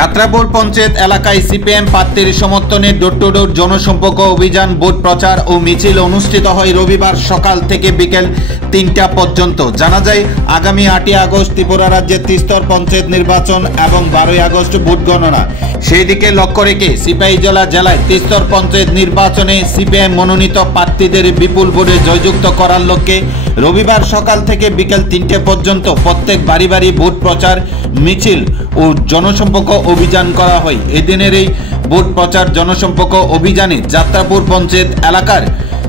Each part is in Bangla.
যাত্রাপুর পঞ্চায়েত এলাকায় সিপিএম প্রার্থীর সমর্থনে ডোর টু ডোর জনসম্পর্ক অভিযান, ভোট প্রচার ও মিছিল অনুষ্ঠিত হয় রবিবার সকাল থেকে বিকেল ৩টা পর্যন্ত। জানা যায়, আগামী ৮ই আগস্ট ত্রিপুরা রাজ্যের ত্রিস্তর পঞ্চায়েত নির্বাচন এবং ১২ই আগস্ট ভোট গণনা। সেই দিকে লক্ষ্য রেখে সিপাহীজলা জেলায় ত্রিস্তর পঞ্চায়েত নির্বাচনে সিপিএম মনোনীত প্রার্থীদের বিপুল ভোটে জয়যুক্ত করার লক্ষ্যে রবিবার সকাল থেকে বিকেল ৩টে পর্যন্ত প্রত্যেক বাড়ি বাড়ি ভোট প্রচার, মিছিল ও জনসম্পর্ক অভিযান করা হয়। এদিনের এই ভোট প্রচার জনসম্পর্ক অভিযানে যাত্রাপুর পঞ্চায়েত এলাকার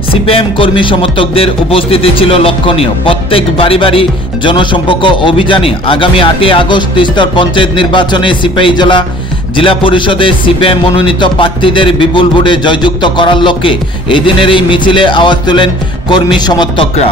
সিপিএম কর্মী সমর্থকদের উপস্থিতি ছিল লক্ষণীয়। প্রত্যেক বাড়ি বাড়ি জনসম্পর্ক অভিযানে আগামী ৮ই আগস্ট ত্রিস্তর পঞ্চায়েত নির্বাচনে সিপাহীজলা জেলা পরিষদে সিপিএম মনোনীত প্রার্থীদের বিপুল ভোটে জয়যুক্ত করার লক্ষ্যে এদিনের এই মিছিলে আওয়াজ তোলেন কর্মী সমর্থকরা।